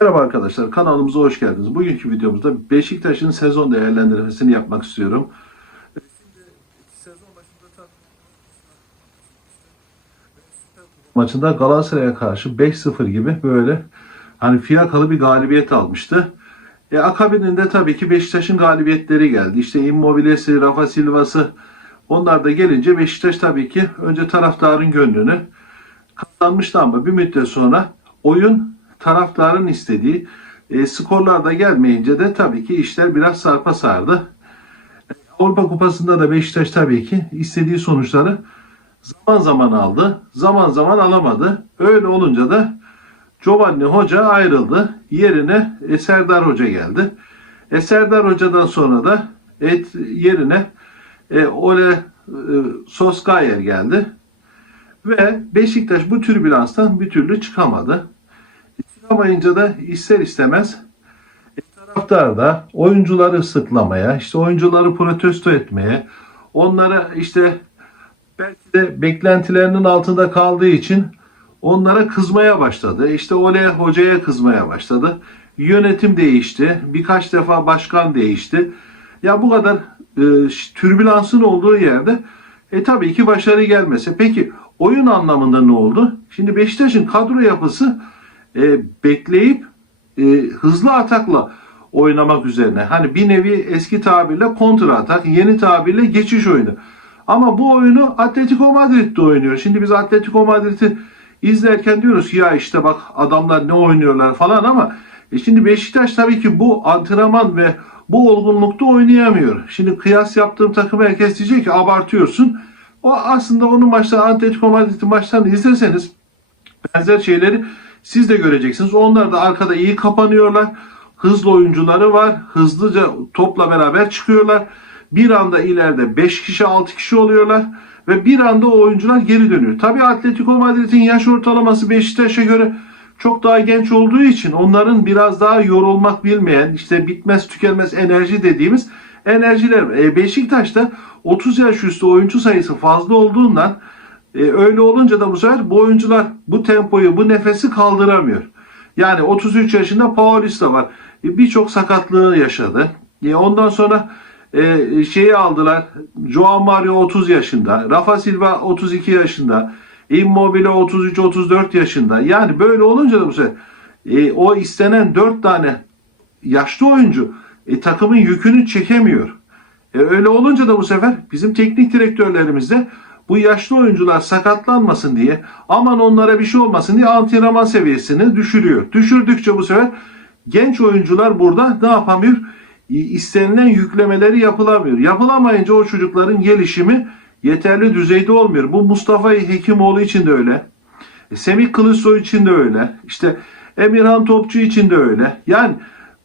Merhaba arkadaşlar, kanalımıza hoş geldiniz. Bugünkü videomuzda Beşiktaş'ın sezon değerlendirmesini yapmak istiyorum. Maçında Galatasaray'a karşı 5-0 gibi böyle hani fiyakalı bir galibiyet almıştı. E, akabininde tabii ki Beşiktaş'ın galibiyetleri geldi. İşte Immobile'si, Rafa Silva'sı onlar da gelince Beşiktaş tabii ki önce taraftarın gönlünü kazanmıştı ama bir müddet sonra oyun taraftarın istediği e, skorlar da gelmeyince de tabii ki işler biraz sarpa sardı. Avrupa Kupası'nda da Beşiktaş tabii ki istediği sonuçları zaman zaman aldı, zaman zaman alamadı. Öyle olunca da Giovanni Hoca ayrıldı. Yerine e, Serdar Hoca geldi. E, Serdar Hoca'dan sonra da et, yerine e, Ole e, Soskayer geldi. Ve Beşiktaş bu türbülanstan bir türlü çıkamadı. Çıkamayınca da ister istemez e, taraftar da oyuncuları sıklamaya, işte oyuncuları protesto etmeye, onlara işte belki de beklentilerinin altında kaldığı için onlara kızmaya başladı. İşte Ole hocaya kızmaya başladı. Yönetim değişti. Birkaç defa başkan değişti. Ya bu kadar e, türbülansın olduğu yerde e tabii ki başarı gelmesi. Peki oyun anlamında ne oldu? Şimdi Beşiktaş'ın kadro yapısı e, bekleyip e, hızlı atakla oynamak üzerine. Hani bir nevi eski tabirle kontra atak, yeni tabirle geçiş oyunu. Ama bu oyunu Atletico Madrid'de oynuyor. Şimdi biz Atletico Madrid'i izlerken diyoruz ki ya işte bak adamlar ne oynuyorlar falan ama e şimdi Beşiktaş tabii ki bu antrenman ve bu olgunlukta oynayamıyor. Şimdi kıyas yaptığım takımı herkes diyecek ki abartıyorsun. O aslında onun maçları Atletico Madrid'in maçlarını izleseniz benzer şeyleri siz de göreceksiniz. Onlar da arkada iyi kapanıyorlar. Hızlı oyuncuları var. Hızlıca topla beraber çıkıyorlar. Bir anda ileride 5 kişi 6 kişi oluyorlar. Ve bir anda o oyuncular geri dönüyor. Tabii Atletico Madrid'in yaş ortalaması Beşiktaş'a göre çok daha genç olduğu için onların biraz daha yorulmak bilmeyen işte bitmez tükenmez enerji dediğimiz enerjiler. E, Beşiktaş'ta 30 yaş üstü oyuncu sayısı fazla olduğundan e, öyle olunca da bu sefer bu oyuncular bu tempoyu, bu nefesi kaldıramıyor. Yani 33 yaşında Paulista var. E, Birçok sakatlığı yaşadı. E, ondan sonra e, şeyi aldılar. Joao Mario 30 yaşında. Rafa Silva 32 yaşında. Immobile 33-34 yaşında. Yani böyle olunca da bu sefer e, o istenen 4 tane yaşlı oyuncu e, takımın yükünü çekemiyor. E, öyle olunca da bu sefer bizim teknik direktörlerimiz de bu yaşlı oyuncular sakatlanmasın diye aman onlara bir şey olmasın diye antrenman seviyesini düşürüyor. Düşürdükçe bu sefer genç oyuncular burada ne yapamıyor? İstenilen yüklemeleri yapılamıyor. Yapılamayınca o çocukların gelişimi yeterli düzeyde olmuyor. Bu Mustafa Hekimoğlu için de öyle. E, Semih Kılıçsoy için de öyle. İşte Emirhan Topçu için de öyle. Yani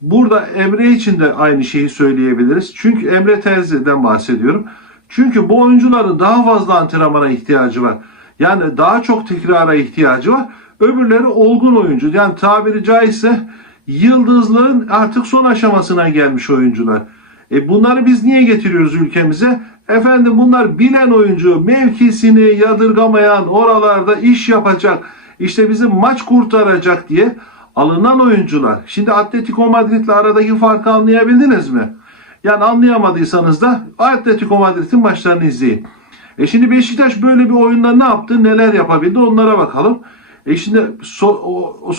burada Emre için de aynı şeyi söyleyebiliriz. Çünkü Emre Terzi'den bahsediyorum. Çünkü bu oyuncuların daha fazla antrenmana ihtiyacı var. Yani daha çok tekrara ihtiyacı var. Öbürleri olgun oyuncu. Yani tabiri caizse yıldızlığın artık son aşamasına gelmiş oyuncular. E bunları biz niye getiriyoruz ülkemize? Efendim bunlar bilen oyuncu, mevkisini yadırgamayan, oralarda iş yapacak, işte bizim maç kurtaracak diye alınan oyuncular. Şimdi Atletico Madrid'le aradaki farkı anlayabildiniz mi? Yani anlayamadıysanız da Atletico Madrid'in maçlarını izleyin. E şimdi Beşiktaş böyle bir oyunda ne yaptı, neler yapabildi onlara bakalım. E şimdi so, o,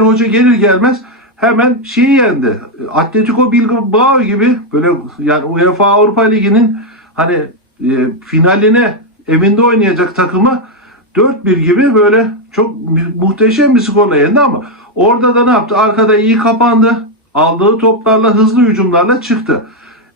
hoca gelir gelmez hemen şeyi yendi. Atletico Bilbao gibi böyle yani UEFA Avrupa Ligi'nin hani e, finaline evinde oynayacak takıma 4-1 gibi böyle çok muhteşem bir skorla yendi ama orada da ne yaptı? Arkada iyi kapandı. Aldığı toplarla hızlı hücumlarla çıktı.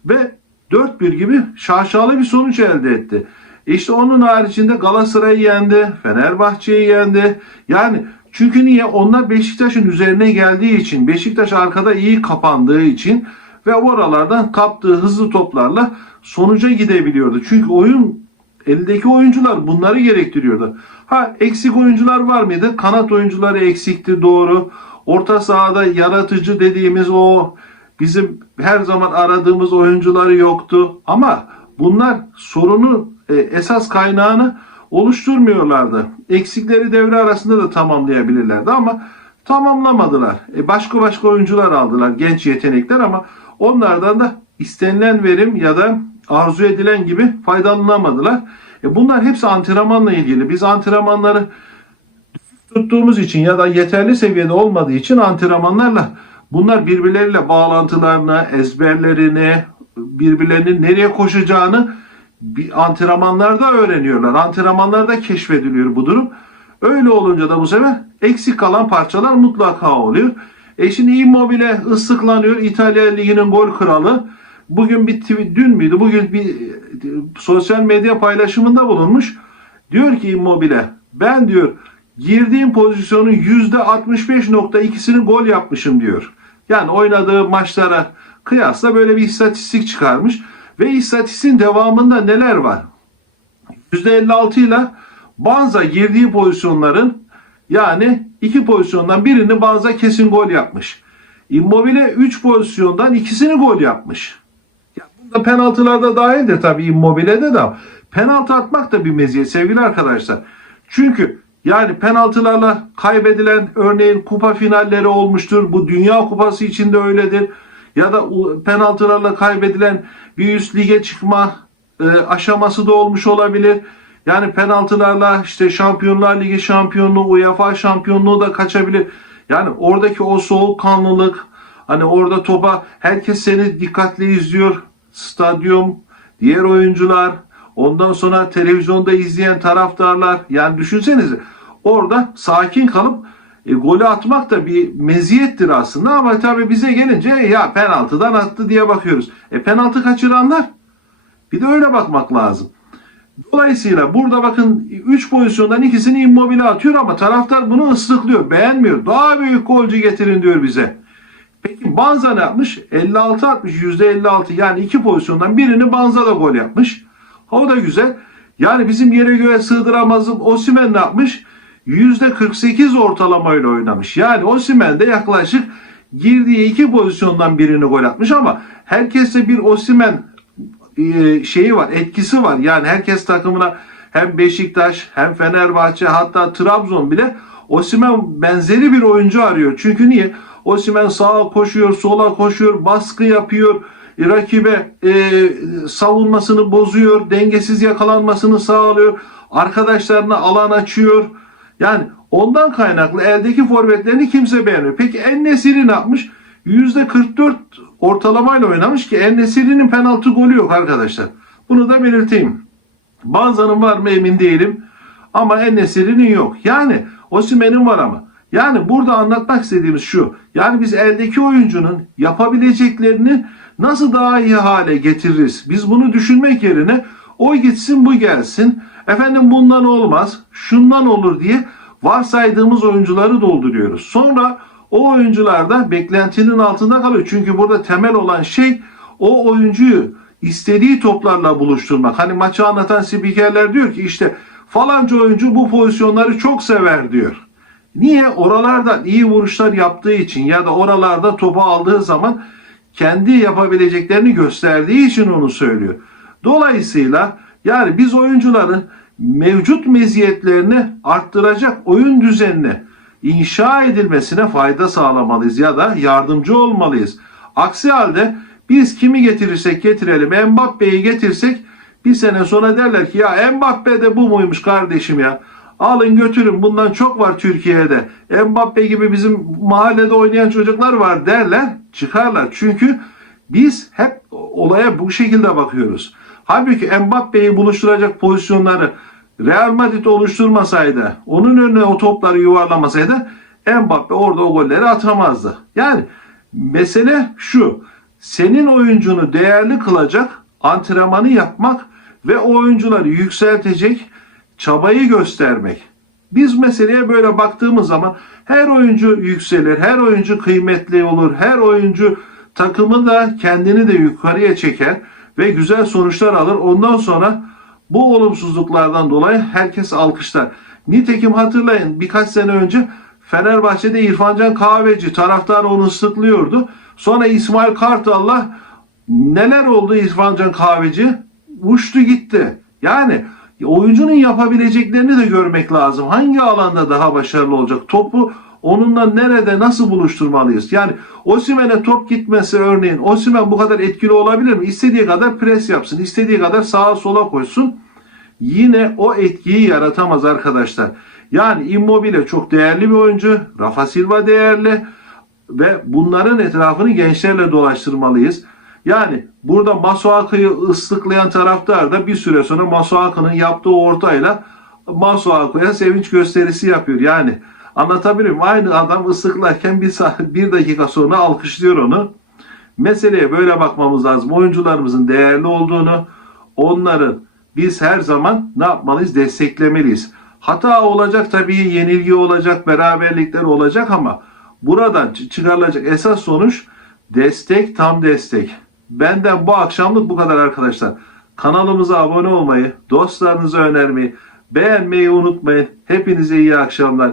Ve 4-1 gibi şaşalı bir sonuç elde etti. İşte onun haricinde Galatasaray'ı yendi, Fenerbahçe'yi yendi. Yani çünkü niye? Onlar Beşiktaş'ın üzerine geldiği için, Beşiktaş arkada iyi kapandığı için ve oralardan kaptığı hızlı toplarla sonuca gidebiliyordu. Çünkü oyun eldeki oyuncular bunları gerektiriyordu. Ha eksik oyuncular var mıydı? Kanat oyuncuları eksikti doğru. Orta sahada yaratıcı dediğimiz o bizim her zaman aradığımız oyuncuları yoktu. Ama bunlar sorunu e, esas kaynağını oluşturmuyorlardı. Eksikleri devre arasında da tamamlayabilirlerdi ama tamamlamadılar. E başka başka oyuncular aldılar, genç yetenekler ama onlardan da istenilen verim ya da arzu edilen gibi faydalanamadılar. E bunlar hepsi antrenmanla ilgili. Biz antrenmanları tuttuğumuz için ya da yeterli seviyede olmadığı için antrenmanlarla bunlar birbirleriyle bağlantılarını, ezberlerini, birbirlerinin nereye koşacağını bir antrenmanlarda öğreniyorlar. Antrenmanlarda keşfediliyor bu durum. Öyle olunca da bu sefer eksik kalan parçalar mutlaka oluyor. E şimdi Immobile ıslıklanıyor. İtalya Ligi'nin gol kralı. Bugün bir tweet, dün müydü? Bugün bir e, sosyal medya paylaşımında bulunmuş. Diyor ki Immobile ben diyor girdiğim pozisyonun %65.2'sini gol yapmışım diyor. Yani oynadığı maçlara kıyasla böyle bir istatistik çıkarmış. Ve istatistiğin devamında neler var? %56 ile Banza girdiği pozisyonların yani iki pozisyondan birini Banza kesin gol yapmış. Immobile 3 pozisyondan ikisini gol yapmış. Ya bunda penaltılarda dahildir tabii Immobile'de de. Penaltı atmak da bir meziyet sevgili arkadaşlar. Çünkü yani penaltılarla kaybedilen örneğin kupa finalleri olmuştur. Bu Dünya Kupası için de öyledir. Ya da penaltılarla kaybedilen bir üst lige çıkma e, aşaması da olmuş olabilir. Yani penaltılarla işte Şampiyonlar Ligi şampiyonluğu, UEFA şampiyonluğu da kaçabilir. Yani oradaki o soğukkanlılık, hani orada topa herkes seni dikkatli izliyor. Stadyum, diğer oyuncular, ondan sonra televizyonda izleyen taraftarlar. Yani düşünsenize orada sakin kalıp e, golü atmak da bir meziyettir aslında ama tabii bize gelince ya penaltıdan attı diye bakıyoruz. E penaltı kaçıranlar bir de öyle bakmak lazım. Dolayısıyla burada bakın 3 pozisyondan ikisini immobile atıyor ama taraftar bunu ıslıklıyor, beğenmiyor. Daha büyük golcü getirin diyor bize. Peki Banza ne yapmış? 56 atmış, %56 yani iki pozisyondan birini Banza da gol yapmış. O da güzel. Yani bizim yere göğe sığdıramazım. Osimen ne yapmış? %48 ortalamayla oynamış. Yani Osimen de yaklaşık girdiği iki pozisyondan birini gol atmış ama herkeste bir Osimen e, şeyi var, etkisi var. Yani herkes takımına hem Beşiktaş hem Fenerbahçe hatta Trabzon bile Osimen benzeri bir oyuncu arıyor. Çünkü niye? Osimen sağa koşuyor, sola koşuyor, baskı yapıyor, rakibe e, savunmasını bozuyor, dengesiz yakalanmasını sağlıyor, arkadaşlarına alan açıyor. Yani ondan kaynaklı eldeki forvetlerini kimse beğenmiyor. Peki En-Nesyri ne yapmış? %44 ortalamayla oynamış ki En-Nesyri'nin penaltı golü yok arkadaşlar. Bunu da belirteyim. Banza'nın var mı emin değilim. Ama En-Nesyri'nin yok. Yani Osimhen'in var ama. Yani burada anlatmak istediğimiz şu. Yani biz eldeki oyuncunun yapabileceklerini nasıl daha iyi hale getiririz? Biz bunu düşünmek yerine o gitsin bu gelsin. Efendim bundan olmaz, şundan olur diye varsaydığımız oyuncuları dolduruyoruz. Sonra o oyuncular da beklentinin altında kalıyor. Çünkü burada temel olan şey o oyuncuyu istediği toplarla buluşturmak. Hani maçı anlatan spikerler diyor ki işte falanca oyuncu bu pozisyonları çok sever diyor. Niye? Oralarda iyi vuruşlar yaptığı için ya da oralarda topu aldığı zaman kendi yapabileceklerini gösterdiği için onu söylüyor. Dolayısıyla yani biz oyuncuların mevcut meziyetlerini arttıracak oyun düzenini inşa edilmesine fayda sağlamalıyız ya da yardımcı olmalıyız. Aksi halde biz kimi getirirsek getirelim Mbappe'yi getirsek bir sene sonra derler ki ya Mbappe de bu muymuş kardeşim ya. Alın götürün bundan çok var Türkiye'de. Mbappe gibi bizim mahallede oynayan çocuklar var derler çıkarlar. Çünkü biz hep olaya bu şekilde bakıyoruz. Halbuki Mbappe'yi buluşturacak pozisyonları Real Madrid oluşturmasaydı, onun önüne o topları yuvarlamasaydı Mbappe orada o golleri atamazdı. Yani mesele şu. Senin oyuncunu değerli kılacak antrenmanı yapmak ve o oyuncuları yükseltecek çabayı göstermek. Biz meseleye böyle baktığımız zaman her oyuncu yükselir, her oyuncu kıymetli olur, her oyuncu takımı da kendini de yukarıya çeker ve güzel sonuçlar alır. Ondan sonra bu olumsuzluklardan dolayı herkes alkışlar. Nitekim hatırlayın birkaç sene önce Fenerbahçe'de İrfancan Kahveci taraftar onu ıslıklıyordu. Sonra İsmail Kartal'la neler oldu İrfancan Kahveci? Uçtu gitti. Yani oyuncunun yapabileceklerini de görmek lazım. Hangi alanda daha başarılı olacak? Topu onunla nerede nasıl buluşturmalıyız? Yani Osimhen'e top gitmesi örneğin Osimhen bu kadar etkili olabilir mi? İstediği kadar pres yapsın, istediği kadar sağa sola koysun. Yine o etkiyi yaratamaz arkadaşlar. Yani Immobile çok değerli bir oyuncu. Rafa Silva değerli ve bunların etrafını gençlerle dolaştırmalıyız. Yani burada Masuaku'yu ıslıklayan taraftar da bir süre sonra Masuaku'nun yaptığı ortayla Masuaku'ya sevinç gösterisi yapıyor. Yani anlatabiliyor muyum? Aynı adam ıslıklarken bir, bir dakika sonra alkışlıyor onu. Meseleye böyle bakmamız lazım. Oyuncularımızın değerli olduğunu, onların biz her zaman ne yapmalıyız? Desteklemeliyiz. Hata olacak tabii, yenilgi olacak, beraberlikler olacak ama buradan çı- çıkarılacak esas sonuç destek, tam destek. Benden bu akşamlık bu kadar arkadaşlar. Kanalımıza abone olmayı, dostlarınıza önermeyi, beğenmeyi unutmayın. Hepinize iyi akşamlar,